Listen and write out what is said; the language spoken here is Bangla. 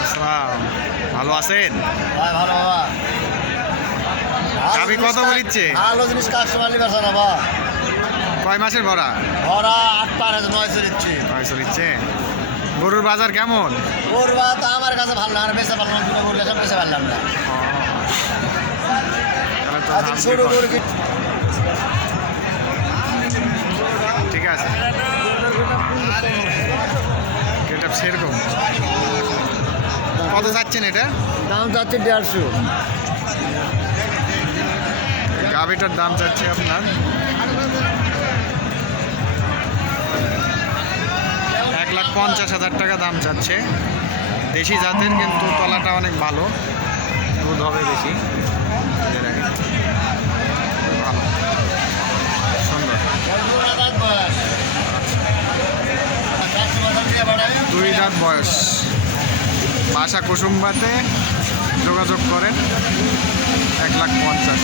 আসসালাম, ভালো আছেন? ভাই ভালো বাবা। গাভী কত বলিচ্ছে? ভালো জিনিস কাস্টমার লিবার না বাবা। কয় মাসের ভরা? ভরা 8 পার 9 চলিচ্ছে। কয় চলিচ্ছে? গরুর বাজার কেমন? গরবা তো আমার কাছে ভালো না, আর বেচা ভালো না, দুটো গরু সব বেচা পারলাম না। তাহলে তো আজকে দাম ছোট কম। গরু ঠিক আছে, এটা সেরকম। কত চাচ্ছেন এটা? দাম যাচ্ছে 150। গাভীটার দাম চাচ্ছে আপনার 1,50,000 টাকা দাম চাচ্ছে। দেশি জাতের, কিন্তু তলাটা অনেক ভালো, দুধ হবে বেশি। ভালো, সুন্দর। 2 দাঁত বয়স। বাসা কুসুমবাতে, যোগাযোগ করেন। 1,50,000।